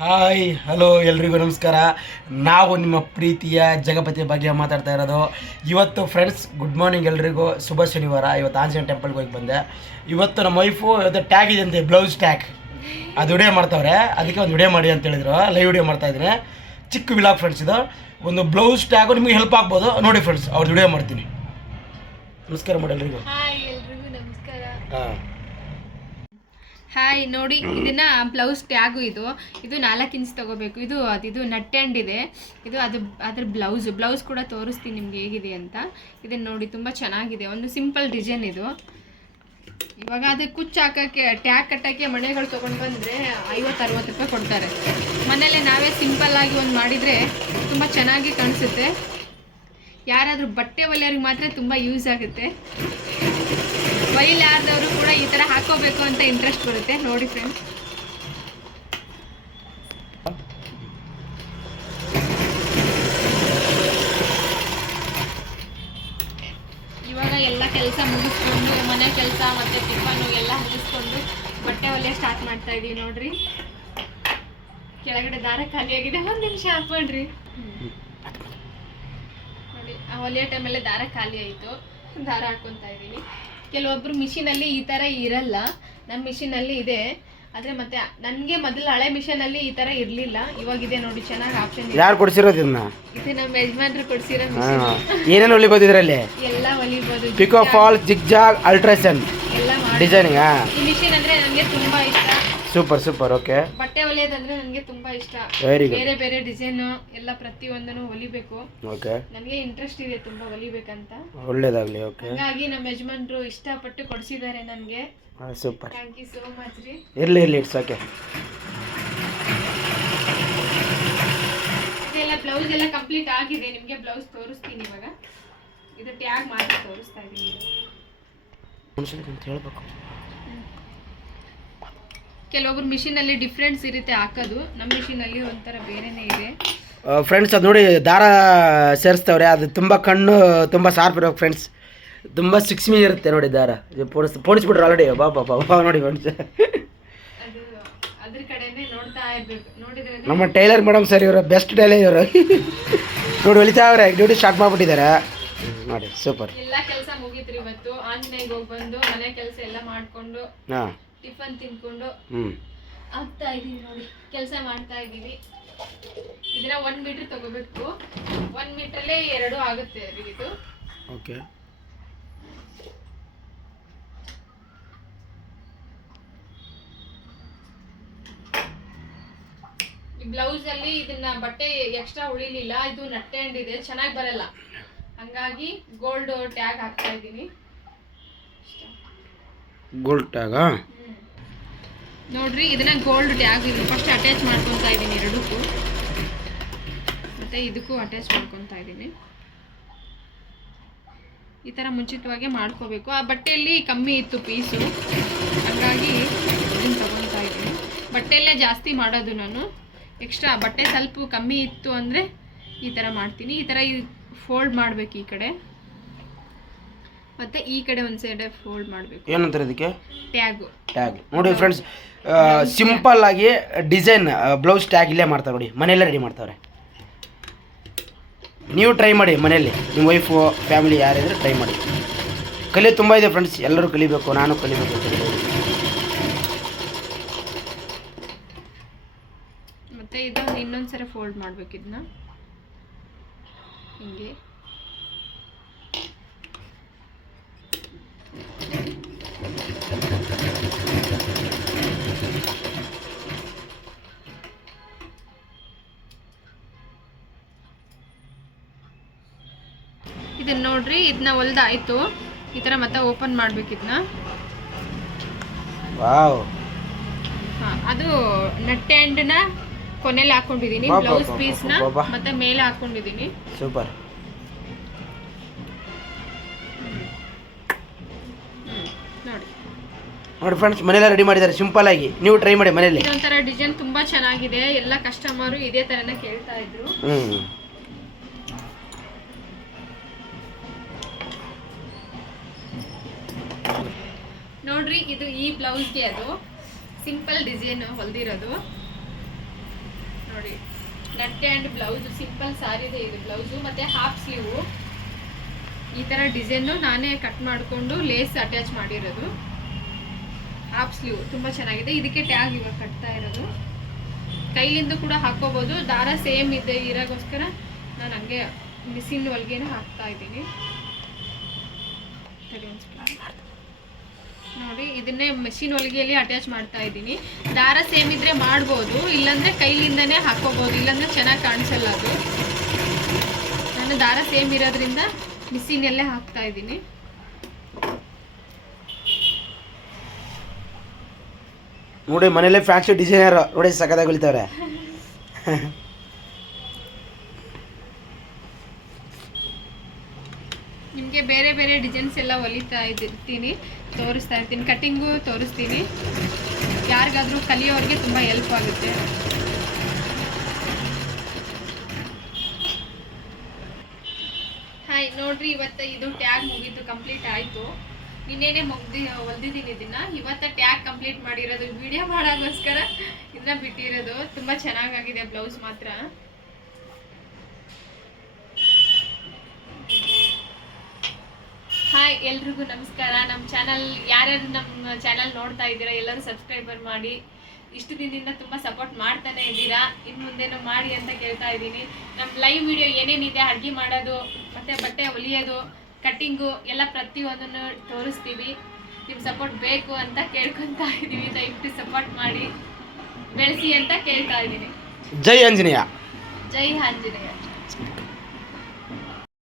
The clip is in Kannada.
ಹಾಯ್ ಹಲೋ ಎಲ್ರಿಗೂ ನಮಸ್ಕಾರ. ನಾವು ನಿಮ್ಮ ಪ್ರೀತಿಯ ಜಗಪತಿ ಬಗ್ಗೆ ಮಾತಾಡ್ತಾ ಇರೋದು. ಇವತ್ತು ಫ್ರೆಂಡ್ಸ್ ಗುಡ್ ಮಾರ್ನಿಂಗ್ ಎಲ್ರಿಗೂ. ಶುಭ ಶನಿವಾರ. ಇವತ್ತು ಆಂಜನೇಯ ಟೆಂಪಲ್ಗೆ ಹೋಗಿ ಬಂದೆ. ಇವತ್ತು ನಮ್ಮ ವೈಫು ಇವತ್ತು ಟ್ಯಾಗ್ ಇದೆ ಅಂತೆ ಬ್ಲೌಸ್ ಟ್ಯಾಗ್ ಅದು ವಿಡಿಯೋ ಮಾಡ್ತಾವ್ರೆ. ಅದಕ್ಕೆ ಒಂದು ವಿಡಿಯೋ ಮಾಡಿ ಅಂತ ಹೇಳಿದ್ರು. ಲೈವ್ ವಿಡಿಯೋ ಮಾಡ್ತಾ ಇದ್ದೀನಿ. ಚಿಕ್ಕ ವಿಲಾಗ್ ಫ್ರೆಂಡ್ಸ್ ಇದು. ಒಂದು ಬ್ಲೌಸ್ ಟ್ಯಾಗು ನಿಮಗೆ ಹೆಲ್ಪ್ ಆಗ್ಬೋದು. ನೋಡಿ ಫ್ರೆಂಡ್ಸ್ ಅವ್ರದ್ದು ವಿಡಿಯೋ ಮಾಡ್ತೀನಿ. ನಮಸ್ಕಾರ ಮಾಡಿ ಎಲ್ರಿಗೂ. ಹಾಂ. ಹಾಯ್ ನೋಡಿ ಇದನ್ನ ಬ್ಲೌಸ್ ಟ್ಯಾಗು ಇದು. ಇದು ನಾಲ್ಕು ಇಂಚ್ ತಗೋಬೇಕು. ಇದು ಅದು ಇದು ನಟ್ ಆ್ಯಂಡ್ ಇದೆ. ಇದು ಅದು ಅದ್ರ ಬ್ಲೌಸ್ ಬ್ಲೌಸ್ ಕೂಡ ತೋರಿಸ್ತೀನಿ ನಿಮ್ಗೆ ಹೇಗಿದೆ ಅಂತ. ಇದನ್ನ ನೋಡಿ ತುಂಬ ಚೆನ್ನಾಗಿದೆ. ಒಂದು ಸಿಂಪಲ್ ಡಿಸೈನ್ ಇದು. ಇವಾಗ ಅದು ಕುಚ್ಚು ಹಾಕೋಕ್ಕೆ ಟ್ಯಾಗ್ ಕಟ್ಟೋಕ್ಕೆ ಮನೆಗಳು ತೊಗೊಂಡು ಬಂದರೆ ಐವತ್ತು ಅರವತ್ತು ರೂಪಾಯಿ ಕೊಡ್ತಾರೆ. ಮನೇಲೆ ನಾವೇ ಸಿಂಪಲ್ ಆಗಿ ಒಂದು ಮಾಡಿದರೆ ತುಂಬ ಚೆನ್ನಾಗಿ ಕಾಣಿಸುತ್ತೆ. ಯಾರಾದರೂ ಬಟ್ಟೆ ಒಲೆಯವ್ರಿಗೆ ಮಾತ್ರ ತುಂಬ ಯೂಸ್ ಆಗುತ್ತೆ. ಹೊಲಿಲಾರ್ದವರು ಕೂಡ ಈ ತರ ಹಾಕೋಬೇಕು ಅಂತ ಇಂಟ್ರೆಸ್ಟ್ ಬರುತ್ತೆ. ನೋಡಿ ಫ್ರೆಂಡ್ಸ್ ಇವಾಗ ಎಲ್ಲ ಕೆಲಸ ಮುಗಿಸ್ಕೊಂಡು, ಮನೆ ಕೆಲಸ ಮತ್ತೆ ಟಿಫನ್ ಎಲ್ಲ ಮುಗಿಸ್ಕೊಂಡು ಬಟ್ಟೆ ಹೊಲಿಯ ಸ್ಟಾರ್ಟ್ ಮಾಡ್ತಾ ಇದೀವಿ ನೋಡ್ರಿ. ಕೆಳಗಡೆ ದಾರ ಖಾಲಿಯಾಗಿದೆ ಒಂದು ನಿಮಿಷ ಹಾಕೊಂಡ್ರಿ. ನೋಡಿ, ಆ ಹೊಲಿಯೋ ಟೈಮಲ್ಲೇ ದಾರ ಖಾಲಿ ಆಯಿತು. ದಾರ ಹಾಕೊಂತ ಇದ್ದೀನಿ ಕೆಲವೊಬ್ರು ಮಿಷಿನಲ್ಲಿ ಈ ಥರ ಇರಲ್ಲ. ನಮ್ಮ ಮಿಷಿನಲ್ಲಿ ಇದೆ. ಆದರೆ ಮತ್ತೆ ನನಗೆ ಮೊದಲು ಹಳೆ ಮಿಷನಲ್ಲಿ ಈ ಥರ ಇರಲಿಲ್ಲ. ಇವಾಗಿದೆ ನೋಡಿ ಚೆನ್ನಾಗಿ ಆಪ್ಷನ್ ಇದೆ. ಯಾರು ಕೊಡಿಸಿರೋದು ಇದನ್ನ? ಇದು ನಮ್ಮ ಯಜಮಾನ್ರು ಕೊಡ್ಸಿರೋ ಏನೇನು ಹೊಲಿಬೋದು ಇದರಲ್ಲಿ? ಎಲ್ಲ ಹೊಲಿಬೋದು ಪಿಕೋ ಫಾಲ್ ಜಿಗ್ಜಾಗ್. ಅಲ್ಟ್ರಾಸನ್ ಎಲ್ಲ ಮಾಡಿ. ಡಿಸೈನಿಂಗಾ ಈ ಮಿಷಿನ್ ಅಂದ್ರೆ ನನಗೆ ತುಂಬಾ ಇಷ್ಟ. ಸೂಪರ್ ಸೂಪರ್ ಓಕೆ ಬಟ್ಟೆ ಹೊಲಿಯೋದಂದ್ರೆ ನನಗೆ ತುಂಬಾ ಇಷ್ಟ. ವೆರಿ ಗುಡ್ ಬೇರೆ ಬೇರೆ ಡಿಸೈನ್ ಎಲ್ಲ ಪ್ರತಿಯೊಂದನ್ನು ಹೊಲಿಬೇಕು. ಓಕೆ ನನಗೆ ಇಂಟ್ರೆಸ್ಟ್ ಇದೆ ತುಂಬಾ ಹೊಲಿಬೇಕಂತ. ಒಳ್ಳೇದಾಗ್ಲಿ ಓಕೆ ಹಾಗಾಗಿ ನಮ್ಮ ಯಜಮಾನ್ರು ಇಷ್ಟಪಟ್ಟು ಕೊಡಿಸಿದ್ದಾರೆ ನನಗೆ. Super thank you so much ರೀ. ಇರ್ಲಿ ಇರ್ಲಿ ಇಟ್ಸ್ ಓಕೆ ಇದೆಲ್ಲ ಬ್ಲೌಸ್ ಎಲ್ಲ ಕಂಪ್ಲೀಟ್ ಆಗಿದೆ. ನಿಮಗೆ ಬ್ಲೌಸ್ ತೋರಿಸ್ತೀನಿ ಇವಾಗ. ಇದು ಟ್ಯಾಗ್ ಮಾಡಿ ತೋರಿಸ್ತಾ ಇದ್ದೀನಿ ಅಂತ ಹೇಳ್ಬೇಕು. ಕೆಲವೊಬ್ರು ಮಿಷಿನಲ್ಲಿ ಡಿಫ್ರೆನ್ಸ್ ಇರುತ್ತೆ ಹಾಕೋದು. ನಮ್ಮ ಮಿಷಿನಲ್ಲಿ ಒಂಥರ ಬೇರೆನೇ ಇದೆ. ಫ್ರೆಂಡ್ಸ್ ಅದು ನೋಡಿ ದಾರ ಸೇರಿಸ್ತವ್ರೆ. ಅದು ತುಂಬ ಕಣ್ಣು ತುಂಬ ಶಾರ್ಪ್ ಇರೋ ಫ್ರೆಂಡ್ಸ್ ತುಂಬ ಸಿಕ್ಸ್ಮಿ ಇರುತ್ತೆ ನೋಡಿ ದಾರ. ಪೋಣಿಸ್ ಪೋಣಿಸ್ಬಿಟ್ರು ಆಲ್ರೆಡಿ ಬಾ ಬಾ ಬಾ ನೋಡಿ ಫ್ರೆಂಡ್ಸ್ ನಮ್ಮ ಟೈಲರ್ ಮೇಡಮ್ ಸರ್ ಇವರು ಬೆಸ್ಟ್ ಟೈಲರ್ ಇವರು. ನೋಡಿ ಹೊಲಿತಾ ಅವ್ರೆ ಡ್ಯೂಟಿ ಸ್ಟಾರ್ಟ್ ಮಾಡಿಬಿಟ್ಟಿದ್ದಾರೆ. ನೋಡಿ ಸೂಪರ್ ಎಲ್ಲ ಕೆಲಸ ಮುಗೀತ್ರಿ ಇವತ್ತು. ಆಂಜನೇಯಗೆ ಹೋಗಿ ಬಂದು ಮನೆ ಕೆಲಸ ಎಲ್ಲ ಮಾಡ್ಕೊಂಡು ಹಾಂ. ಟಿಫನ್ ತಿನ್ಕೊಂಡು ಆಗ್ತಾ ಇದೀವಿ ನೋಡಿ ಕೆಲಸ ಮಾಡ್ತಾ ಇದೀವಿ. ಇದನ್ನ ಒನ್ ಮೀಟರ್ ತಗೋಬೇಕು. ಒಂದ್ ಮೀಟ್ರಲ್ಲೇ ಎರಡು ಆಗುತ್ತೆ ಇದು. ಓಕೆ ಬ್ಲೌಸ್ ಅಲ್ಲಿ ಇದನ್ನ ಬಟ್ಟೆ ಎಕ್ಸ್ಟ್ರಾ ಉಳಿಲಿಲ್ಲ ಇದು ನಟ್ಟೆ ಇದೆ ಚೆನ್ನಾಗಿ ಬರಲ್ಲ. ಹಂಗಾಗಿ ಗೋಲ್ಡ್ ಟ್ಯಾಗ್ ಹಾಕ್ತಾ ಇದ್ದೀನಿ ಗೋಲ್ಡ್ ಟ್ಯಾಗ ನೋಡ್ರಿ, ಇದನ್ನ ಗೋಲ್ಡ್ ಟ್ಯಾಗ್ ಇದು ಫಸ್ಟ್ ಅಟ್ಯಾಚ್ ಮಾಡ್ಕೊತಾ ಇದ್ದೀನಿ ಎರಡಕ್ಕೂ. ಮತ್ತೆ ಇದಕ್ಕೂ ಅಟ್ಯಾಚ್ ಮಾಡ್ಕೊತಾ ಇದ್ದೀನಿ ಈ ಥರ ಮುಂಚಿತವಾಗಿ ಮಾಡ್ಕೋಬೇಕು. ಆ ಬಟ್ಟೆಯಲ್ಲಿ ಕಮ್ಮಿ ಇತ್ತು ಪೀಸು ಹಾಗಾಗಿ ಇದನ್ನು ತಗೊತಾ ಇದ್ದೀನಿ ಬಟ್ಟೆಯಲ್ಲೇ ಜಾಸ್ತಿ ಮಾಡೋದು ನಾನು. ಎಕ್ಸ್ಟ್ರಾ ಬಟ್ಟೆ ಸ್ವಲ್ಪ ಕಮ್ಮಿ ಇತ್ತು ಅಂದರೆ ಈ ಥರ ಮಾಡ್ತೀನಿ. ಈ ಥರ ಫೋಲ್ಡ್ ಮಾಡಬೇಕು ಈ ಕಡೆ. ಮತ್ತು ಈ ಕಡೆ ಒಂದು ಸೈಡೆ ಫೋಲ್ಡ್ ಮಾಡಬೇಕು. ಏನಂತಾರೆ ಇದಕ್ಕೆ? ಟ್ಯಾಗು ಟ್ಯಾಗ್ ನೋಡಿ ಫ್ರೆಂಡ್ಸ್ ಸಿಂಪಲ್ ಆಗಿ ಡಿಸೈನ್ ಬ್ಲೌಸ್ ಟ್ಯಾಗ್ ಇಲ್ಲೇ ಮಾಡ್ತಾರೆ ನೋಡಿ ಮನೆಯಲ್ಲೇ ರೆಡಿ ಮಾಡ್ತಾರೆ. ನೀವು ಟ್ರೈ ಮಾಡಿ ಮನೆಯಲ್ಲಿ ನಿಮ್ಮ ವೈಫು ಫ್ಯಾಮಿಲಿ ಯಾರಿದ್ರೆ ಟ್ರೈ ಮಾಡಿ. ಕಲಿ ತುಂಬ ಇದೆ ಫ್ರೆಂಡ್ಸ್ ಎಲ್ಲರೂ ಕಲಿಬೇಕು ನಾನು ಕಲಿಬೇಕು ಅಂತ. ಮತ್ತೆ ಇದೊಂದು ಇನ್ನೊಂದು ಸಲ ಫೋಲ್ಡ್ ಮಾಡ್ಬೇಕು ಇದನ್ನ ಹಿಂಗೆ. ಇದನ್ನ ನೋಡ್ರಿ ಇದನ್ನ ಹೊಲ್ದಾಯ್ತು. ಈ ತರ ಮತ್ತೆ ಓಪನ್ ಮಾಡ್ಬೇಕು ಇದನ್ನ ಅದು ನಟ್ಟೆ ಹ್ಯಾಂಡ್ನ ಕೊನೆಯಲ್ಲಿ ಬಾ, ಬಾ, ಬ್ಲೌಸ್ ಪೀಸ್ನ. ಮತ್ತೆ ಮೇಲೆ ಹಾಕೊಂಡಿದೀನಿ. ಸೂಪರ್. ನೋಡಿ. ನೋಡಿ ಫ್ರೆಂಡ್ಸ್ ಮನೆಯಲ್ಲ ರೆಡಿ ಮಾಡಿದ್ದಾರೆ ಸಿಂಪಲ್ ಆಗಿ. ನೀವು ಟ್ರೈ ಮಾಡಿ ಮನೆಯಲ್ಲಿ. ಇದೊಂಥರ ಡಿಸೈನ್ ತುಂಬಾ ಚೆನ್ನಾಗಿದೆ. ಎಲ್ಲ ಕಸ್ಟಮರು ಇದೇ ತರನ ಕೇಳ್ತಾ ಇದ್ರು. ನೋಡ್ರಿ, ಇದು ಈ ಬ್ಲೌಸ್ಗೆ ಅದು. ಸಿಂಪಲ್ ಡಿಸೈನ್ ಹೊಲ್ದಿರೋದು. ನೋಡಿ ನಟ್ಟೆ ಆ್ಯಂಡ್ ಬ್ಲೌಸ್ ಸಿಂಪಲ್ ಸಾರಿದೆ ಇದು ಬ್ಲೌಸು, ಮತ್ತು ಹಾಫ್ ಸ್ಲೀವು ಈ ಥರ ಡಿಸೈನು ನಾನೇ ಕಟ್ ಮಾಡಿಕೊಂಡು ಲೇಸ್ ಅಟ್ಯಾಚ್ ಮಾಡಿರೋದು. ಹಾಫ್ ಸ್ಲೀವ್ ತುಂಬ ಚೆನ್ನಾಗಿದೆ. ಇದಕ್ಕೆ ಟ್ಯಾಗ್ ಇವಾಗ ಕಟ್ತಾ ಇರೋದು. ಕೈಲಿಂದ ಕೂಡ ಹಾಕೋಬೋದು ದಾರ ಸೇಮ್ ಇದೆ ಇರೋಗೋಸ್ಕರ ನಾನು ಹಂಗೆ ಮಿಸಿನ್ ಹೊಲ್ಗೆನೂ ಹಾಕ್ತಾ ಇದ್ದೀನಿ. ನೋಡಿ, ಇದನ್ನೇ ಮೆಷಿನ್ ಹೊಲಿಗೆಯಲ್ಲಿ ಅಟ್ಯಾಚ್ ಮಾಡ್ತಾ ಇದ್ದೀನಿ. ದಾರ ಸೇಮ್ ಇದ್ರೆ ಮಾಡ್ಬೋದು, ಇಲ್ಲಾಂದ್ರೆ ಕೈಲಿಂದನೇ ಹಾಕೋಬಹುದು ಇಲ್ಲಾಂದ್ರೆ ಚೆನ್ನಾಗಿ ಕಾಣಿಸಲ್ಲ ಅದು. ನಾನು ದಾರ ಸೇಮ್ ಇರೋದ್ರಿಂದ ಮಿಷಿನಲ್ಲೇ ಹಾಕ್ತಾ ಇದ್ದೀನಿ. ನೋಡಿ ಮನೇಲೆ ಫ್ಯಾನ್ಸಿ ಡಿಸೈನರ್ ನೋಡಿ ಸಕತ್ತಾಗಿ ಹೊಲಿತಾವ್ರೆ. ನಿಮಗೆ ಬೇರೆ ಬೇರೆ ಡಿಸೈನ್ಸ್ ಎಲ್ಲ ಹೊಲಿತಾ ಇದ್ದಿರ್ತೀನಿ ತೋರಿಸ್ತಾ ಇರ್ತೀನಿ. ಕಟ್ಟಿಂಗು ತೋರಿಸ್ತೀನಿ. ಯಾರಿಗಾದರೂ ಕಲಿಯೋರಿಗೆ ತುಂಬ ಹೆಲ್ಪ್ ಆಗುತ್ತೆ. ಹಾಯ್ ನೋಡ್ರಿ, ಇವತ್ತು ಇದು ಟ್ಯಾಗ್ ಮುಗಿದು ಕಂಪ್ಲೀಟ್ ಆಯಿತು. ಇನ್ನೇನೇ ಮುಗ್ದಿ ಹೊಲ್ದಿದ್ದೀನಿ ಇದನ್ನ. ಇವತ್ತ ಟ್ಯಾಗ್ ಕಂಪ್ಲೀಟ್ ಮಾಡಿರೋದು ವಿಡಿಯೋ ಮಾಡೋಕ್ಕೋಸ್ಕರ. ಇದನ್ನ ಬಿಟ್ಟಿರೋದು. ತುಂಬ ಚೆನ್ನಾಗಾಗಿದೆ ಬ್ಲೌಸ್ ಮಾತ್ರ. ಹಾಯ್ ಎಲ್ರಿಗೂ ನಮಸ್ಕಾರ. ನಮ್ಮ ಚಾನಲ್ ಯಾರ್ಯಾರು ನಮ್ಮ ಚಾನಲ್ ನೋಡ್ತಾ ಇದ್ದೀರಾ ಎಲ್ಲರೂ ಸಬ್ಸ್ಕ್ರೈಬರ್ ಮಾಡಿ. ಇಷ್ಟು ದಿನದಿಂದ ತುಂಬ ಸಪೋರ್ಟ್ ಮಾಡ್ತಾನೆ ಇದ್ದೀರಾ. ಇನ್ನು ಮುಂದೇನು ಮಾಡಿ ಅಂತ ಕೇಳ್ತಾ ಇದ್ದೀನಿ. ನಮ್ಮ ಲೈವ್ ವಿಡಿಯೋ ಏನೇನಿದೆ ಅಡುಗೆ ಮಾಡೋದು ಮತ್ತು ಬಟ್ಟೆ ಹೊಲಿಯೋದು ಕಟ್ಟಿಂಗು ಎಲ್ಲ ಪ್ರತಿಯೊಂದನ್ನು ತೋರಿಸ್ತೀವಿ. ನಿಮ್ಮ ಸಪೋರ್ಟ್ ಬೇಕು ಅಂತ ಕೇಳ್ಕೊತಾ ಇದ್ದೀವಿ. ದಯವಿಟ್ಟು ಸಪೋರ್ಟ್ ಮಾಡಿ ಬೆಳೆಸಿ ಅಂತ ಕೇಳ್ತಾ ಇದ್ದೀನಿ. ಜೈ ಆಂಜನೇಯ. ಜೈ ಆಂಜನೇಯ.